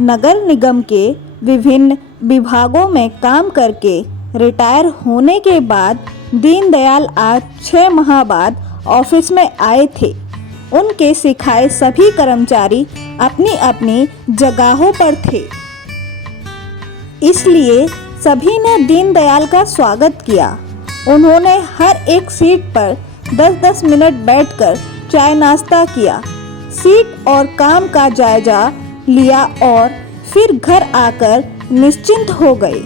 नगर निगम के विभिन्न विभागों में काम करके रिटायर होने के बाद दीनदयाल आज 6 माह बाद ऑफिस में आए थे। उनके सिखाए सभी कर्मचारी अपनी अपनी जगहों पर थे, इसलिए सभी ने दीनदयाल का स्वागत किया। उन्होंने हर एक सीट पर 10-10 मिनट बैठकर चाय नाश्ता किया, सीट और काम का जायजा लिया और फिर घर आकर निश्चिंत हो गए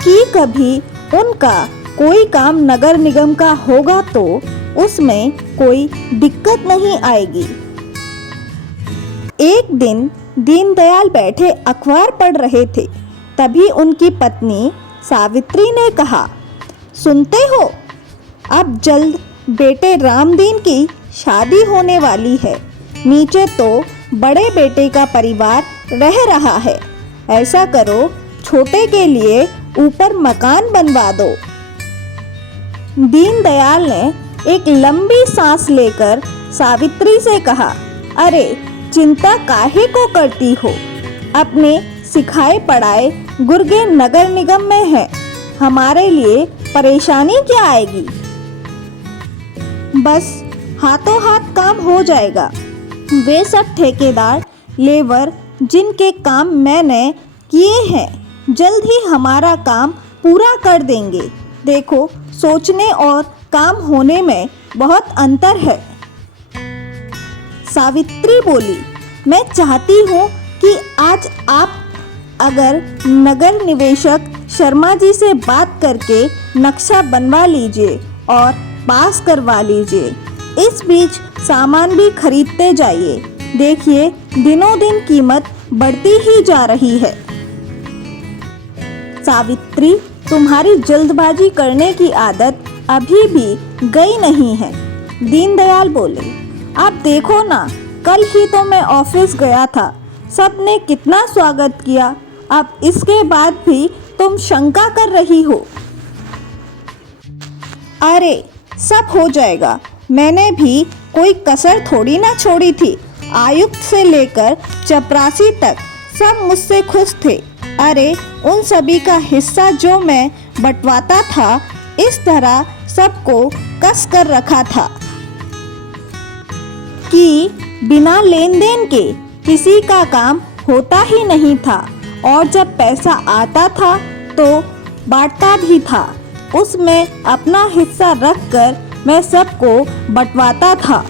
कि कभी उनका कोई काम नगर निगम का होगा तो उसमें कोई दिक्कत नहीं आएगी। एक दिन दीनदयाल बैठे अखबार पढ़ रहे थे, तभी उनकी पत्नी सावित्री ने कहा, सुनते हो, अब जल्द बेटे रामदीन की शादी होने वाली है। नीचे तो बड़े बेटे का परिवार रह रहा है, ऐसा करो छोटे के लिए ऊपर मकान बनवा दो। दीनदयाल ने एक लंबी सांस लेकर सावित्री से कहा, अरे चिंता काहे को करती हो, अपने सिखाए पढ़ाए गुर्गे नगर निगम में है, हमारे लिए परेशानी क्या आएगी, बस हाथों हाथ काम हो जाएगा। वे सब ठेकेदार लेबर जिनके काम मैंने किए हैं जल्द ही हमारा काम पूरा कर देंगे। देखो, सोचने और काम होने में बहुत अंतर है। सावित्री बोली, मैं चाहती हूँ कि आज आप अगर नगर निवेशक शर्मा जी से बात करके नक्शा बनवा लीजिए और पास करवा लीजिए। इस बीच सामान भी खरीदते जाइए, देखिए दिनों दिन कीमत बढ़ती ही जा रही है। सावित्री, तुम्हारी जल्दबाजी करने की आदत अभी भी गई नहीं है। दीनदयाल बोले, आप देखो ना, कल ही तो मैं ऑफिस गया था, सबने कितना स्वागत किया, अब इसके बाद भी तुम शंका कर रही हो। अरे सब हो जाएगा, मैंने भी कोई कसर थोड़ी ना छोड़ी थी। आयुक्त से लेकर चपरासी तक सब मुझसे खुश थे। अरे उन सभी का हिस्सा जो मैं बंटवाता था, इस तरह सबको कस कर रखा था कि बिना लेन देन के किसी का काम होता ही नहीं था, और जब पैसा आता था तो बांटता भी था, उसमें अपना हिस्सा रखकर मैं सबको बंटवाता था।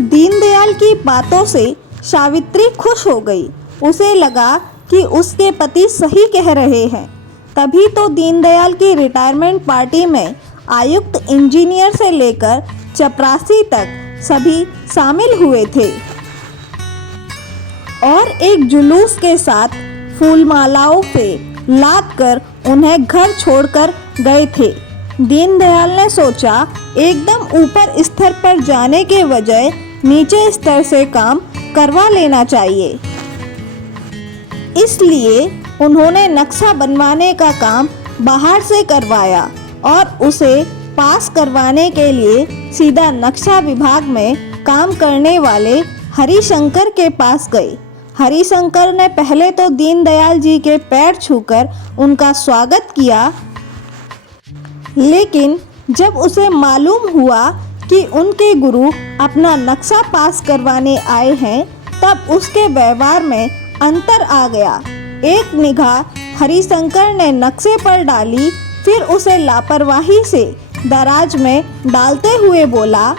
दीनदयाल की बातों से सावित्री खुश हो गई। उसे लगा कि उसके पति सही कह रहे हैं। तभी तो दीनदयाल की रिटायरमेंट पार्टी में आयुक्त, इंजीनियर से लेकर चपरासी तक सभी शामिल हुए थे और एक जुलूस के साथ फूलमालाओं पे लाद कर उन्हें घर छोड़कर गए थे। दीनदयाल ने सोचा, एकदम ऊपर स्तर पर जाने के बजाय नीचे स्तर से काम करवा लेना चाहिए। इसलिए उन्होंने नक्शा बनवाने का काम बाहर से करवाया और उसे पास करवाने के लिए सीधा नक्शा विभाग में काम करने वाले हरिशंकर के पास गए। हरिशंकर ने पहले तो दीनदयाल जी के पैर छूकर उनका स्वागत किया, लेकिन जब उसे मालूम हुआ कि उनके गुरु अपना नक्शा पास करवाने आए हैं, तब उसके व्यवहार में अंतर आ गया। एक निगाह हरिशंकर ने नक्शे पर डाली, फिर उसे लापरवाही से दराज में डालते हुए बोला,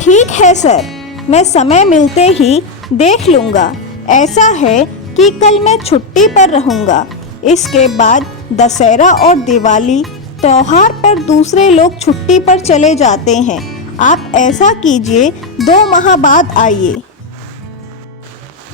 ठीक है सर, मैं समय मिलते ही देख लूँगा। ऐसा है कि कल मैं छुट्टी पर रहूँगा। इसके बाद दशहरा और दिवाली त्योहार पर दूसरे लोग छुट्टी पर चले जाते हैं। आप ऐसा कीजिए, 2 माह बाद आइए।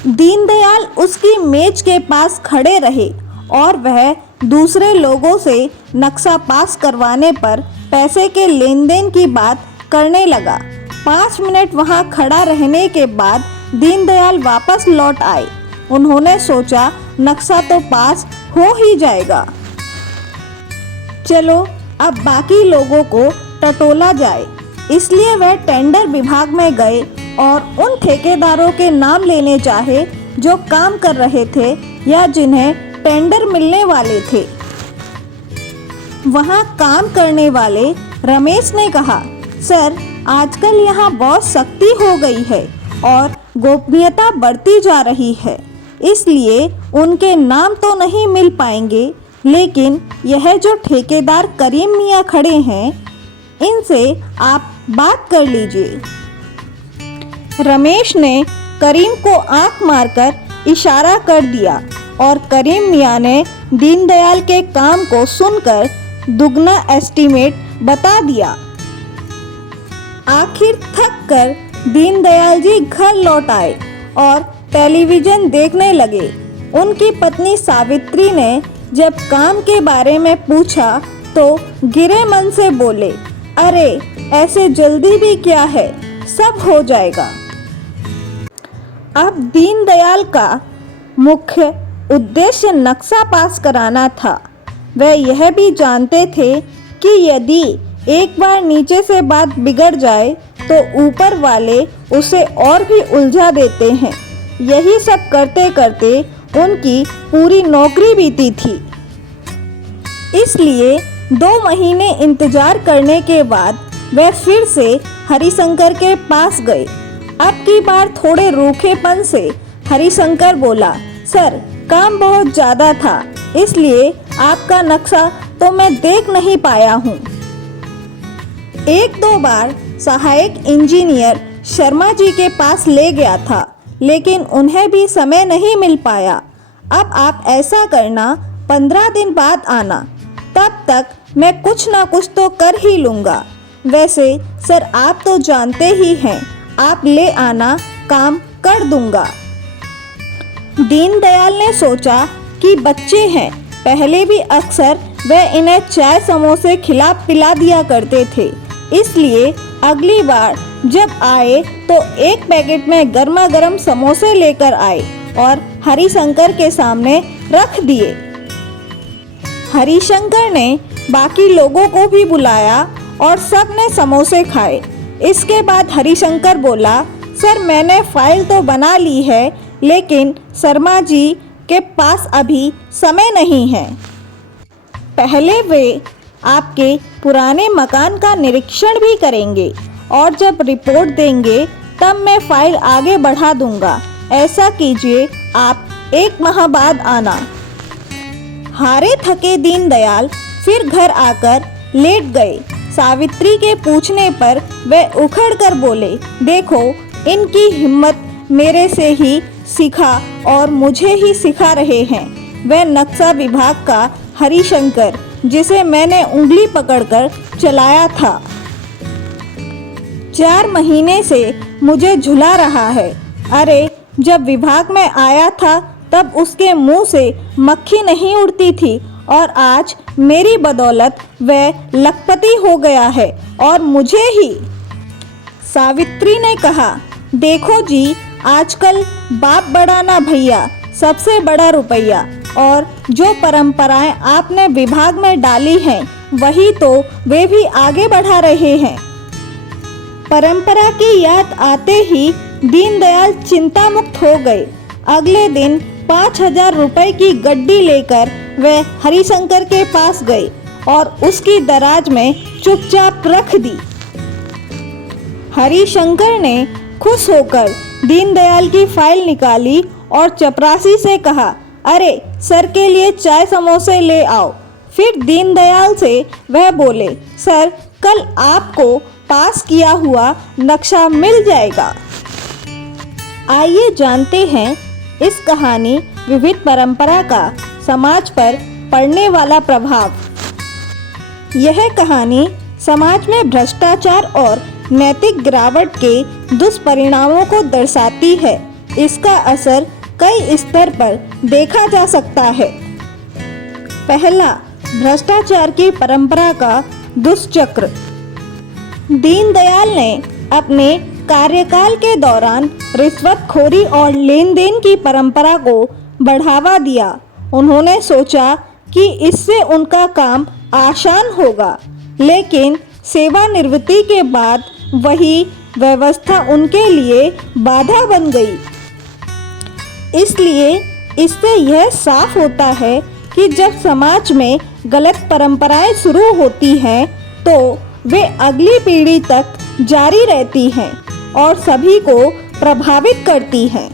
दीनदयाल उसकी मेज के पास खड़े रहे और वह दूसरे लोगों से नक्शा पास करवाने पर पैसे के लेन देन की बात करने लगा। 5 मिनट वहां खड़ा रहने के बाद दीनदयाल वापस लौट आए। उन्होंने सोचा, नक्शा तो पास हो ही जाएगा, चलो अब बाकी लोगों को टटोला जाए। इसलिए वह टेंडर विभाग में गए और उन ठेकेदारों के नाम लेने चाहे जो काम कर रहे थे या जिन्हें टेंडर मिलने वाले थे। वहाँ काम करने वाले रमेश ने कहा, सर, आजकल यहाँ बहुत सख्ती हो गई है और गोपनीयता बढ़ती जा रही है, इसलिए उनके नाम तो नहीं मिल पाएंगे, लेकिन यह जो ठेकेदार करीम मियाँ खड़े हैं, इनसे आप बात कर लीजिए। रमेश ने करीम को आंख मारकर इशारा कर दिया और करीम मियाँ ने दीनदयाल के काम को सुनकर दुगना एस्टीमेट बता दिया। आखिर थक कर दीनदयाल जी घर लौट आए और टेलीविज़न देखने लगे। उनकी पत्नी सावित्री ने जब काम के बारे में पूछा तो गिरे मन से बोले, अरे ऐसे जल्दी भी क्या है, सब हो जाएगा। अब दीनदयाल का मुख्य उद्देश्य नक्शा पास कराना था। वे यह भी जानते थे कि यदि एक बार नीचे से बात बिगड़ जाए तो ऊपर वाले उसे और भी उलझा देते हैं। यही सब करते करते उनकी पूरी नौकरी बीती थी। इसलिए 2 महीने इंतजार करने के बाद वे फिर से हरिशंकर के पास गए। अब की बार थोड़े रूखेपन से हरिशंकर बोला, सर, काम बहुत ज़्यादा था, इसलिए आपका नक्शा तो मैं देख नहीं पाया हूँ। 1-2 बार सहायक इंजीनियर शर्मा जी के पास ले गया था, लेकिन उन्हें भी समय नहीं मिल पाया। अब आप ऐसा करना, 15 दिन बाद आना, तब तक मैं कुछ ना कुछ तो कर ही लूँगा। वैसे सर, आप तो जानते ही हैं, आप ले आना, काम कर दूंगा। दीनदयाल ने सोचा कि बच्चे हैं, पहले भी अक्सर वे इन्हें चाय समोसे खिला पिला दिया करते थे, इसलिए अगली बार जब आए तो एक पैकेट में गर्मा गर्म समोसे लेकर आए और हरिशंकर के सामने रख दिए। हरिशंकर ने बाकी लोगों को भी बुलाया और सब ने समोसे खाए। इसके बाद हरिशंकर बोला, सर, मैंने फाइल तो बना ली है, लेकिन शर्मा जी के पास अभी समय नहीं है। पहले वे आपके पुराने मकान का निरीक्षण भी करेंगे और जब रिपोर्ट देंगे तब मैं फाइल आगे बढ़ा दूंगा। ऐसा कीजिए, आप 1 माह बाद आना। हारे थके दीनदयाल फिर घर आकर लेट गए। सावित्री के पूछने पर वे उखड़ कर बोले, देखो, इनकी हिम्मत मेरे से ही सीखा और मुझे ही सिखा रहे हैं। वह नक्शा विभाग का हरिशंकर, जिसे मैंने उंगली पकड़कर चलाया था, 4 महीने से मुझे झुला रहा है। अरे, जब विभाग में आया था तब उसके मुंह से मक्खी नहीं उड़ती थी और आज मेरी बदौलत वह लखपति हो गया है और मुझे ही। सावित्री ने कहा, देखो जी, आजकल बाप बड़ा ना भैया, सबसे बड़ा रुपया, और जो परंपराएं आपने विभाग में डाली हैं वही तो वे भी आगे बढ़ा रहे हैं। परंपरा की याद आते ही दीनदयाल चिंता मुक्त हो गए। अगले दिन 5000 रुपए की गड्डी लेकर वे हरिशंकर के पास गए और उसकी दराज में चुपचाप रख दी। हरिशंकर ने खुश होकर दीनदयाल की फाइल निकाली और चपरासी से कहा, अरे, सर के लिए चाय समोसे ले आओ। फिर दीनदयाल से वह बोले, सर, कल आपको पास किया हुआ नक्शा मिल जाएगा। आइए जानते हैं इस कहानी विविध परंपरा का समाज पर पड़ने वाला प्रभाव। यह कहानी समाज में भ्रष्टाचार और नैतिक गिरावट के दुष्परिणामों को दर्शाती है। इसका असर कई स्तर पर देखा जा सकता है। पहला, भ्रष्टाचार की परंपरा का दुष्चक्र। दीनदयाल ने अपने कार्यकाल के दौरान रिश्वतखोरी और लेन देन की परंपरा को बढ़ावा दिया। उन्होंने सोचा कि इससे उनका काम आसान होगा, लेकिन सेवानिवृत्ति के बाद वही व्यवस्था उनके लिए बाधा बन गई। इसलिए इससे यह साफ होता है कि जब समाज में गलत परंपराएं शुरू होती हैं तो वे अगली पीढ़ी तक जारी रहती हैं और सभी को प्रभावित करती हैं।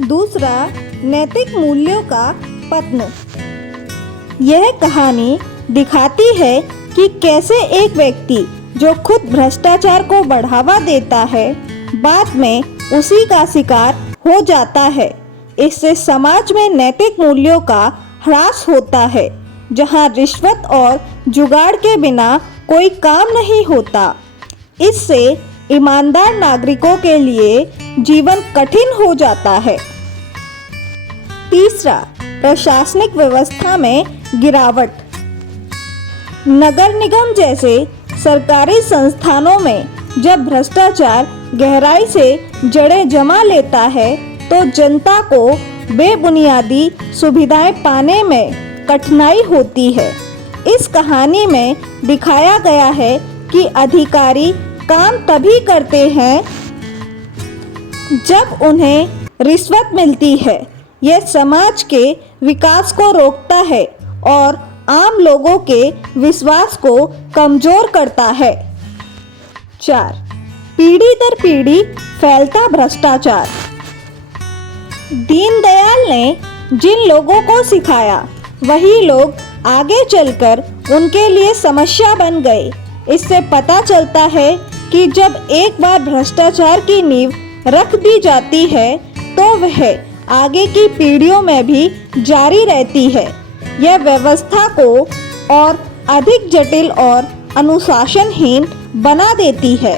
दूसरा, नैतिक मूल्यों का पतन। यह कहानी दिखाती है कि कैसे एक व्यक्ति जो खुद भ्रष्टाचार को बढ़ावा देता है, बाद में उसी का शिकार हो जाता है। इससे समाज में नैतिक मूल्यों का ह्रास होता है, जहां रिश्वत और जुगाड़ के बिना कोई काम नहीं होता। इससे ईमानदार नागरिकों के लिए जीवन कठिन हो जाता है। तीसरा, प्रशासनिक व्यवस्था में गिरावट। नगर निगम जैसे सरकारी संस्थानों में जब भ्रष्टाचार गहराई से जड़ें जमा लेता है तो जनता को बेबुनियादी सुविधाएं पाने में कठिनाई होती है। इस कहानी में दिखाया गया है कि अधिकारी काम तभी करते हैं जब उन्हें रिश्वत मिलती है। यह समाज के विकास को रोकता है और आम लोगों के विश्वास को कमजोर करता है। 4. पीढ़ी दर पीढ़ी फैलता भ्रष्टाचार। दीनदयाल ने जिन लोगों को सिखाया वही लोग आगे चलकर उनके लिए समस्या बन गए। इससे पता चलता है कि जब एक बार भ्रष्टाचार की नींव रख दी जाती है तो वह आगे की पीढ़ियों में भी जारी रहती है। यह व्यवस्था को और अधिक जटिल और अनुशासनहीन बना देती है।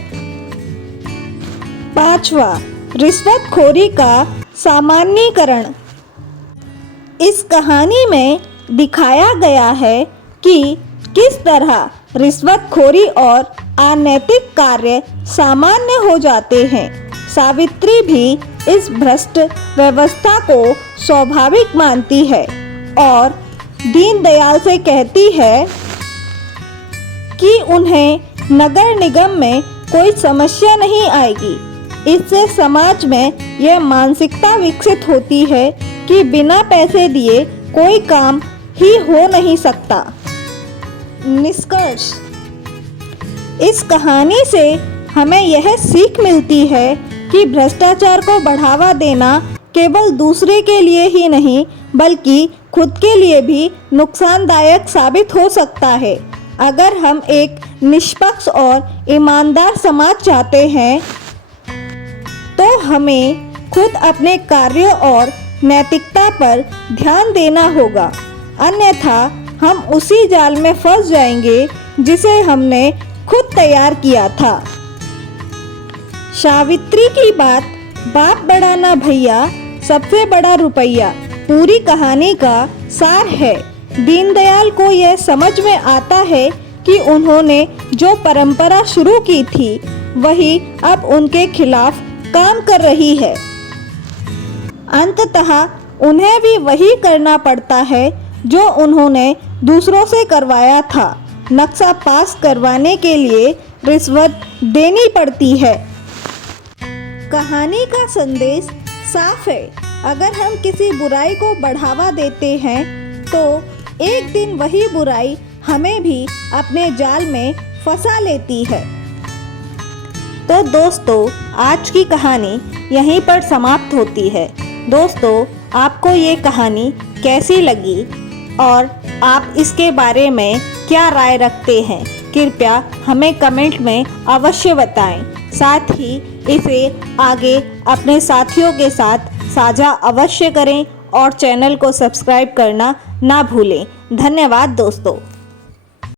5वां, रिश्वतखोरी का सामान्यीकरण। इस कहानी में दिखाया गया है कि किस तरह रिश्वतखोरी और अनैतिक कार्य सामान्य हो जाते हैं। सावित्री भी इस भ्रष्ट व्यवस्था को स्वाभाविक मानती है और दीनदयाल से कहती है कि उन्हें नगर निगम में कोई समस्या नहीं आएगी। इससे समाज में यह मानसिकता विकसित होती है कि बिना पैसे दिए कोई काम ही हो नहीं सकता। निष्कर्ष, इस कहानी से हमें यह सीख मिलती है कि भ्रष्टाचार को बढ़ावा देना केवल दूसरे के लिए ही नहीं बल्कि खुद के लिए भी नुकसानदायक साबित हो सकता है। अगर हम एक निष्पक्ष और ईमानदार समाज चाहते हैं तो हमें खुद अपने कार्यों और नैतिकता पर ध्यान देना होगा, अन्यथा हम उसी जाल में फंस जाएंगे जिसे हमने खुद तैयार किया था। सावित्री की बात, बाप बड़ा ना भैया, सबसे बड़ा रुपया, पूरी कहानी का सार है। दीनदयाल को यह समझ में आता है कि उन्होंने जो परंपरा शुरू की थी वही अब उनके खिलाफ काम कर रही है। अंततः उन्हें भी वही करना पड़ता है जो उन्होंने दूसरों से करवाया था। नक्शा पास करवाने के लिए रिश्वत देनी पड़ती है। कहानी का संदेश साफ है। अगर हम किसी बुराई को बढ़ावा देते हैं तो एक दिन वही बुराई हमें भी अपने जाल में फंसा लेती है। तो दोस्तों, आज की कहानी यहीं पर समाप्त होती है। दोस्तों, आपको ये कहानी कैसी लगी और आप इसके बारे में क्या राय रखते हैं, कृपया हमें कमेंट में अवश्य बताएं। साथ ही इसे आगे अपने साथियों के साथ साझा अवश्य करें और चैनल को सब्सक्राइब करना ना भूलें। धन्यवाद दोस्तों।